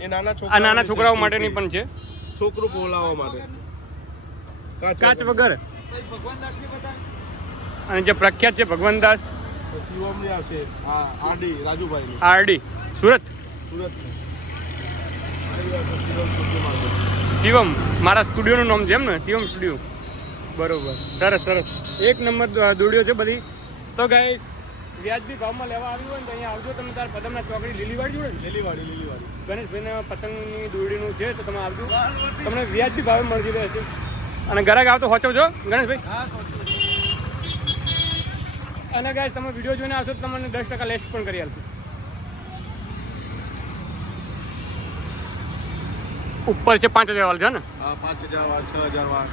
એ નાના છોકરાઓ માટેની પણ છે. છોકરું બોલાવવા માટે. કાચ વગર. અને જે પ્રખ્યાત છે ભગવાનદાસ. આરડી સુરત. સુરત. શિવમ. મારા સ્ટુડિયો નું મારા સ્ટુડિયોનું નામ છે એમ ને? શિવમ સ્ટુડિયો. બરોબર. સરસ સરસ. એક નંબર દોડ્યો છે બધી. તો ગાય વ્યાજબી ભાવમાં લેવા આવ્યું હોય ને તો અહીંયા આવજો. તમે તાર પદમના ચોકડી લીલીવાડી જોડે ને? લીલીવાડી લીલીવાડી. ગણેશભાઈના પતંગની દોરડીનું છે તો તમે આવજો. તમને વ્યાજબી ભાવે મળી રહેશે. અને ગ્રાહક આવતો હોચો છો ગણેશભાઈ? અને ગાય તમે વીડિયો જોઈને આવશો તો તમને દસ ટકા લેસ્ટ પણ કરી આપશું. ઉપર છે પાંચ હજાર વાળ છે ને? હા પાંચ હજાર વાર છ હજાર વાર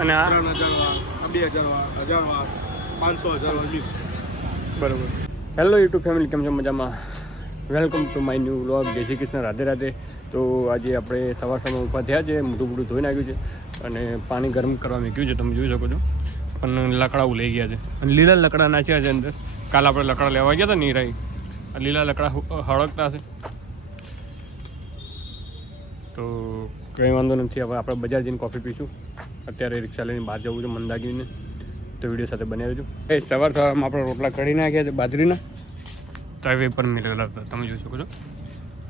અને ત્રણ હજાર વાળ બે હજાર વાર હજાર વાર પાંચસો હજાર વાર મિક્સ બરોબર. હેલો યુટ્યુબ ફેમિલી કેમ છો? મજામાં? Welcome to my new vlog જય શ્રી કૃષ્ણ, રાધે રાધે. તો આજે આપણે સવાર સવાર ઊભા થયા છે મોટું મોટું ધોઈ નાખ્યું છે અને પાણી ગરમ કરવા મૂક્યું છે, તમે જોઈ શકો છો. પણ લકડા લઈ ગયા છે. અને લીલા લકડા નાખ્યા છે અંદર. કાલ આપણે લકડા લેવા ગયા હતા નીરાઈ. લીલા લકડા હળગતા હશે. તો કંઈ વાંધો નથી, હવે આપણે બજાર જઈને કોફી પીશું. અત્યારે રિક્ષા લઈને બહાર જવું છે મંદાગીને તો વીડિયો સાથે બન્યા રહેજો. એ સવાર સવારમાં આપણે રોટલા કરી નાખ્યા છે બાજરીના. તવે પર મેળવેલા હતા તમે જોઈ શકો છો.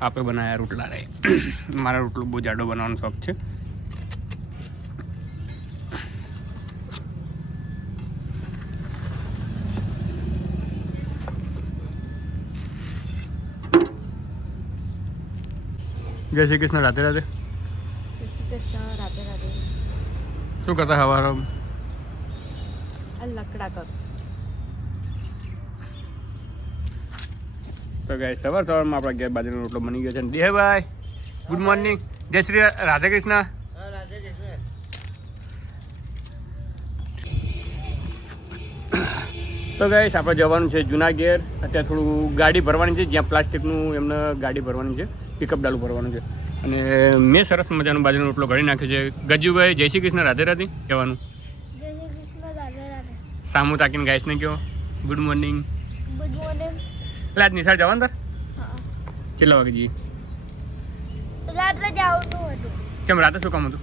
આપણે બનાવ્યા રોટલા રહે મારા રોટલો બહુ જાડો બનાવવાનો શોખ છે. જય શ્રી કૃષ્ણ રાધે રાધે શું કરતા હવાર આ લકડા તો ગાય સવાર સવારમાં આપણા ઘેર બાજરીનો રોટલો બની ગયો છે. દેહભાઈ ગુડ મોર્નિંગ જય શ્રી કૃષ્ણ તો ગાઈસ આપણે જવાનું છે જૂના ઘેર અત્યારે થોડું ગાડી ભરવાની છે, જ્યાં પ્લાસ્ટિકનું એમને ગાડી ભરવાની છે પિકઅપ ડાલુ ભરવાનું છે. અને મેં સરસ મજાનું બાજરીનો રોટલો ઘડી નાખ્યો છે. ગજુભાઈ, જય શ્રી કૃષ્ણ, રાધે રાધે. કહેવાનું જય શ્રી કૃષ્ણ રાધે રાધે સામુ તાકીને ગાઈસને કયો? ગુડ મોર્નિંગ ગુડ મોર્નિંગ એટલે આજ નિશાળ જવાનું તાર? કેટલા વાગે જઈએ? રાત્રે જવાનું હતું. કેમ રાતે શું કામ હતું?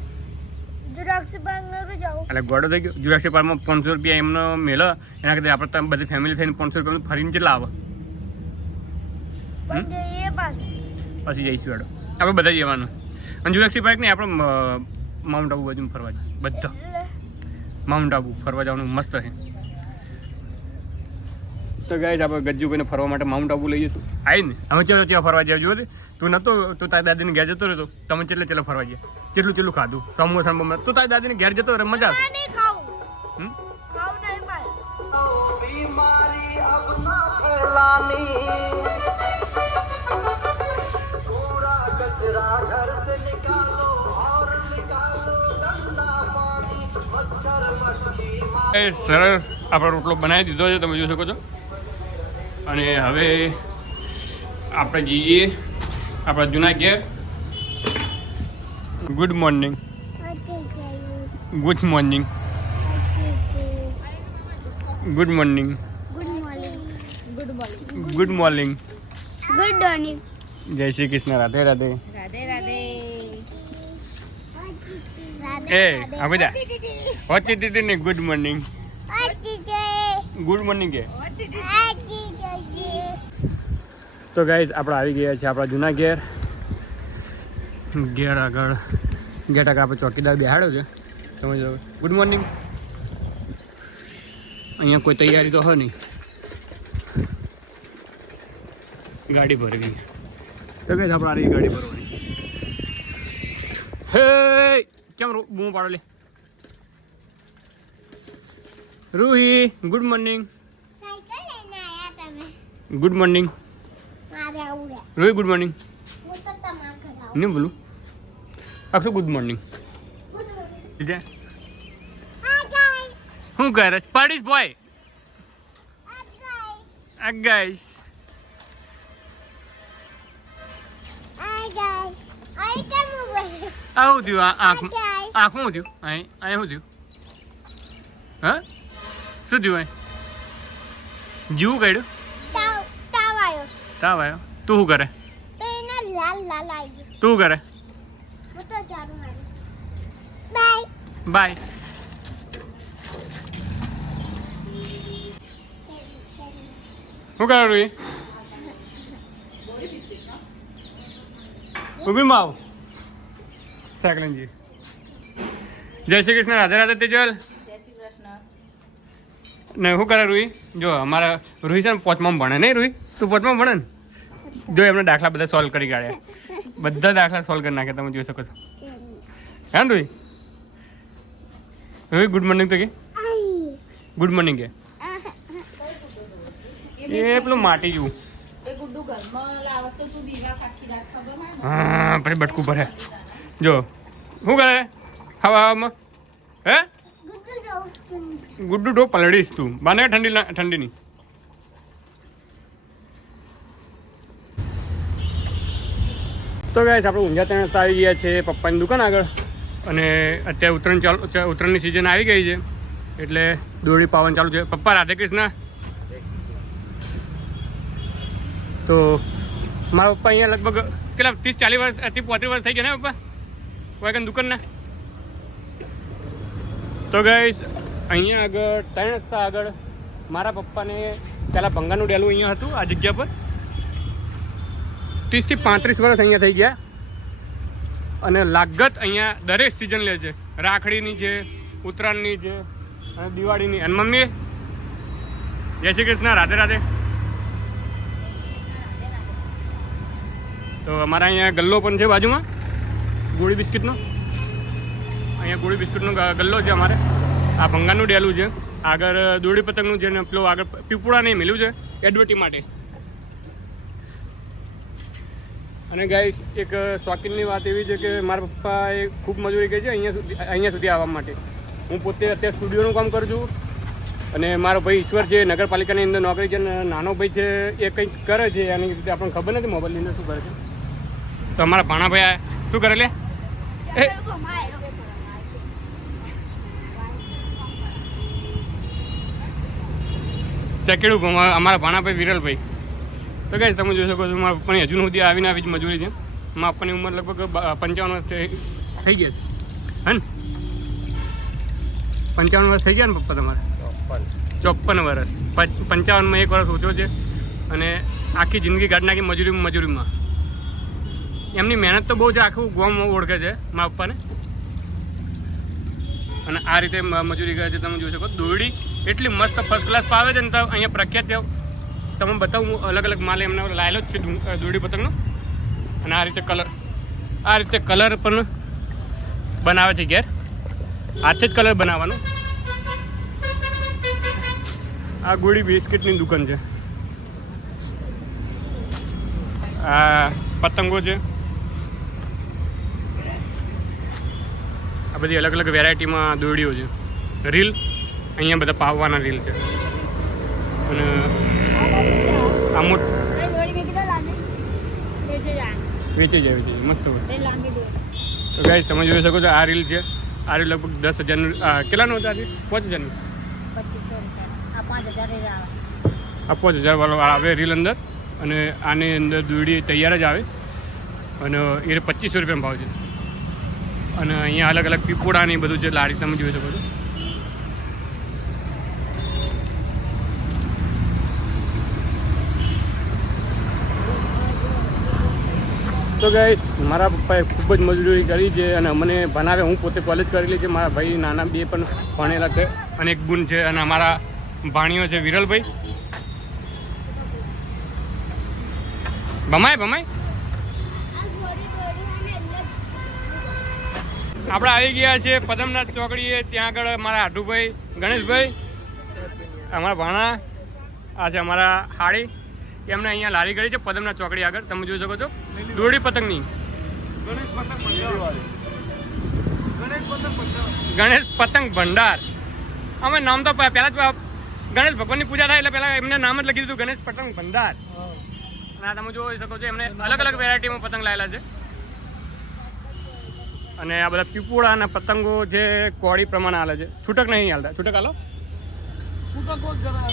એટલે ગોડો થઈ ગયો. જુરાક્ષી પાર્કમાં પાંચસો રૂપિયા એમનો મેળો એના કરતા આપણે તમે બધી ફેમિલી થઈને પાંચસો રૂપિયા ફરીને કેટલા આવે? પછી. જઈશું હેડો. આપણે બધા જવાનું. અને જુરાક્ષી પાર્ક નહીં આપણે માઉન્ટ આબુ બાજુ ફરવા બધા. માઉન્ટ આબુ ફરવા જવાનું મસ્ત છે. તો ગાય આપણે ગજ્જુભાઈને ફરવા માટે માઉન્ટ આબુ લઈ જશું આવી ને? અમે ચલો ત્યાં ફરવા ગયા જોયો તું નતો તું તારી દાદીને ઘેર જતો રહેતો તમે ચેટલે ચેટલે ફરવા ગયા કેટલું ચેટલું ખાધું? સમોસા બમોસા. તું તારી દાદીને ઘેર જતો રહે મજા આવે. ખાવું એ સરસ આપણો રોટલો બનાવી દીધો છે તમે જોઈ શકો છો. અને હવે આપણે જઈએ આપણા જૂના ઘેર. Good morning good morning good morning good morning good morning good morning જય શ્રી કૃષ્ણ. રાધે રાધે. રાધે રાધે. એ, આ બધા. હોતી દીદી ને ગુડ મોર્નિંગ ગુડ મોર્નિંગ કે? તો ગાઈઝ આપણે આવી ગયા છીએ આપણા જૂના ઘેર. ઘેર આગળ. ઘેર આગળ આપણે ચોકીદાર બેહાડ્યો છે. તમે ગુડ મોર્નિંગ અહીંયા કોઈ તૈયારી તો હોય નહીં. ગાડી ભરી ગઈ. તો ગાઈઝ આપણે આ ગાડી ભરવાની. હે કેમ બૂમ પાડો લે? Ruhi good morning good morning Rohi good morning નહીં બોલું. અક્ષુ ગુડ મોર્નિંગ શું કરે? પાડીશ બોય આ ગાઈસ આ શું થયું? આ આંખ આંખ શું થયું? અહીં અહીં શું થયું? હા? શું થયું અહીં જીવું કાઢ્યું? તાવ આવ્યો. તું શું કરે? આવી તું કરે? તો બાય. શું કરે રૂઈ ઊભી માવ સાકલનજી જય શ્રી કૃષ્ણ રાધે રાધે તેજલ. ને શું કરે રૂહી જો અમારા રૂહી છે ને પોચમાં ભણે. નહીં રૂહી તું પોચમાં ભણે ને? જો એમને દાખલા બધા સોલ્વ કરી કાઢ્યા. બધા દાખલા સોલ્વ કરી નાખ્યા તમે જોઈ શકો છો. હે રૂહી રૂહી ગુડ મોર્નિંગ તો કે? ગુડ મોર્નિંગ કે? એ પેલું માટી જેવું. હા પછી બટકું ભરે. જો શું કરે ખાવામાં હે ગુડ્ડુ ડો પલડીશ તું બાને ઠંડી ઠંડીની તો ગાઈસ આપણે ઊંઝા ત્યાં આવી ગયા છે પપ્પાની દુકાન આગળ. અને અત્યારે ઉત્તરાયણ ચાલુ ઉત્તરાયણની સિઝન આવી ગઈ છે. એટલે દોડી પાવન ચાલુ છે. પપ્પા રાધે કૃષ્ણ તો મારા પપ્પા અહીંયા લગભગ કેટલા ત્રીસ ચાલીસ વર્ષ ત્રીસ પોત્રીસ વર્ષ થઈ ગયા ને પપ્પા? કોઈ દુકાનના? તો ગઈ અહીંયા આગળ, ત્રણ રસ્તા આગળ, મારા પપ્પાને પહેલાં ભંગાનું ડેલું અહીંયા હતું, આ જગ્યા પર. ત્રીસથી પાંત્રીસ વર્ષ અહીંયા થઈ ગયા. અને લાગત અહીંયા દરેક સિઝન લે છે. રાખડીની છે, ઉત્તરાયણની છે, અને દિવાળીની. અને મમ્મી, જય શ્રી કૃષ્ણ, રાધે રાધે. તો અમારા અહીંયા ગલ્લો પણ છે બાજુમાં. ગોળી બિસ્કિટનો? અહીંયા ગોળી બિસ્કિટનો ગલ્લો છે અમારે. આ ભંગારનું ડેલું છે. આગળ દોડી પતંગનું છે ને પેલું આગળ પીપુડા નહીં, મેલ્યું છે, એડવર્ટી માટે. અને ગાઈસ એક શોખીનની વાત એવી છે કે મારા પપ્પાએ ખૂબ મજૂરી કરી છે અહીંયા સુધી અહીંયા સુધી આવવા માટે. હું પોતે અત્યારે સ્ટુડિયોનું કામ કરું છું. અને મારો ભાઈ ઈશ્વર છે, નગરપાલિકાની અંદર નોકરી છે, અને નાનો ભાઈ છે, એ કંઈક કરે છે, એની રીતે આપણને ખબર નથી, મોબાઈલની અંદર શું કરે છે. તો અમારા ભાણાભાઈ શું કરે લે? એ ચાલો ઘુમાયો ચકેડું અમારા અમારા ભાણાભાઈ વિરલભાઈ. તો કઈ તમે જોઈ શકો છો, મારા પપ્પાની હજુ સુધી આવીને આવી જ મજૂરી છે. મારા પપ્પાની ઉંમર લગભગ પંચાવન વર્ષ થઈ થઈ ગયા છે. હે ને? પંચાવન વર્ષ થઈ ગયા ને પપ્પા તમારે? ચોપન વર્ષ. પંચ- પંચાવનમાં એક વર્ષ ઓછો છે અને આખી જિંદગી કાઢી નાખી મજૂરી મજૂરીમાં. એમની મહેનત તો બહુ જ આખું ગોમ ઓળખે છે મા પપ્પાને. અને આ રીતે મજૂરી કરે છે, તમે જોઈ શકો. દોરડી એટલી મસ્ત ફર્સ્ટ ક્લાસ પાવે છે ને તો અહીંયા પ્રખ્યાત છે. તમે બતાવું અલગ અલગ માલ એમને લાયેલો જ છે દોરડી પતંગનો. અને આ રીતે કલર આ રીતે કલર પણ બનાવે છે ઘેર. હાથે જ કલર બનાવવાનો. આ ગોળી બિસ્કિટની દુકાન છે. આ પતંગો છે. આ બધી અલગ અલગ વેરાયટીમાં દોરડીઓ છે. રીલ અહીંયા બધા પાવવાના રીલ છે. અને આ મોટ વેચી જાય વેચી જાય મસ્ત હોય. તો ગાઈઝ તમે જોઈ શકો છો આ રીલ છે. આ રીલ લગભગ દસ હજારનું કેટલાનું હતા પાંચ હજારનું? આ પાંચ હજાર વાળો આવે રીલ અંદર. અને આની અંદર દોરડી તૈયાર જ આવે. અને એ પચીસો રૂપિયામાં ભાવ છે. અને અહીંયા અલગ અલગ પીપોડા ને બધું જે લારી તમે જોઈ શકો છો. તો ગાઈસ મારા પપ્પાએ ખૂબ જ મજૂરી કરી છે અને મને ભણાવે, હું પોતે કોલેજ કરેલી છે. મારા ભાઈ નાના બે પણ ભણેલા છે અને એક ગુણ છે અને અમારા ભાણીઓ છે વિરલભાઈ. ભમાય ભમાય આ ગોળી ગોળી અને અંદર આપણે આવી ગયા છે પદમનાથ ચોકડીએ. ત્યાં આગળ મારા હાટુભાઈ ગણેશભાઈ અમારા ભાણા આ છે અમારા હાડી એમને અહીંયા લારી કરી છે પદમનાથ ચોકડી આગળ. તમે જોઈ શકો છો. દોરડી પતંગની. ગણેશ પતંગ ભંડાર. અમે નામ તો પહેલાં જ ગણેશ ભગવાનની પૂજા થાય એટલે પહેલાં એમને નામ જ લખી દીધું ગણેશ પતંગ ભંડાર. અને આ તમે જોઈ શકો છો એમને અલગ અલગ વેરાયટીમાં પતંગ લાયેલા છે. અને આ બધા પીપોળા અને પતંગો જે કોળી પ્રમાણે હાલે છે. છૂટક નહીં હાલતા. છૂટક હાલો. છૂટક જરા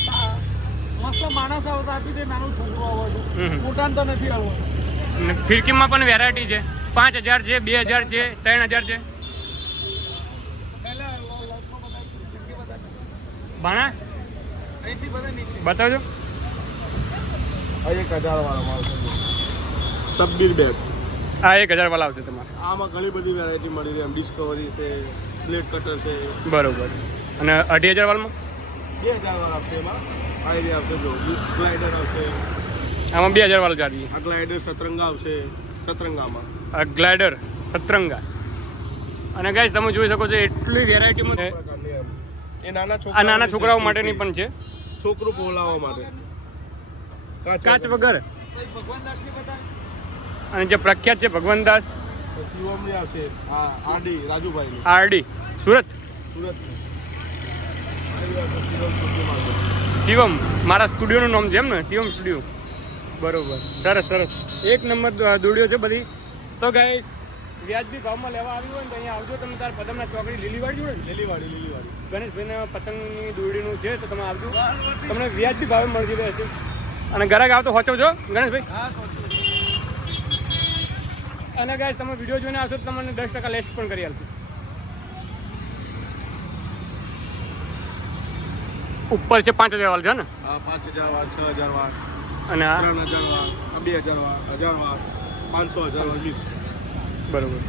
મસ્ત માણસ આવતા આપી દે નાનું છોકરો આવે મોટાને તો નથી આવવાનું અને ફિરકીમાં પણ વેરાયટી છે. પાંચ હજાર છે બે હજાર છે ત્રણ હજાર છે. ભાણા બતાવજો. આ એક હજાર વાળા સબ્બીર બેગ આ એક હજાર વાળા આવશે તમારે. આમાં ઘણી બધી વેરાયટી મળી રહે. ડિસ્કવરી છે બ્લેડ કટર છે. બરોબર. અને અઢી હજાર વાળમાં? બે હજાર વાળા આવશે એમાં. આ આવશે જો. ગ્લાઇડર આવશે. આમાં બે હજાર વાળા ચાર્જ આ ગ્લાઇડર સતરંગા આવશે. સતરંગામાં. આ ગ્લાઇડર સતરંગા. અને ગાઈસ તમે જોઈ શકો છો એટલી વેરાયટીમાં એ નાના છોકરા નાના છોકરાઓ માટેની પણ છે. છોકરું બોલાવવા માટે. કાચ વગર. અને જે પ્રખ્યાત છે ભગવાનદાસ આરડી સુરત? સુરત શિવમ મારા સ્ટુડિયોનું નામ છે એમ ને? શિવમ સ્ટુડિયો. બરોબર. સરસ સરસ. એક નંબર દોડ્યો છે બધી. તો ગાય વ્યાજબી ભાવમાં લેવા આવ્યું હોય ને તો અહીંયા આવજો. તમે તાર પદમના ચોકડી લીલીવાડી જોડે ને? લીલીવાડી લીલીવાડી. ગણેશભાઈના પતંગની દોરડીનું છે તો તમે આવજો. તમને વ્યાજબી ભાવે મળી રહેશે અને ઘરાક આવતો હોચો છો ગણેશભાઈ? અને ગાય તમે વીડિયો જોઈને આવશો તો તમને દસ ટકા લેસ્ટ પણ કરી આપશે. ઉપર છે પાંચ હજાર વાળ છે ને? પાંચ હજાર વાર છ હજાર વાર અને ત્રણ હજાર આ બે હજાર વાર હજાર વાર પાંચસો હજાર વાર મિક્સ બરોબર.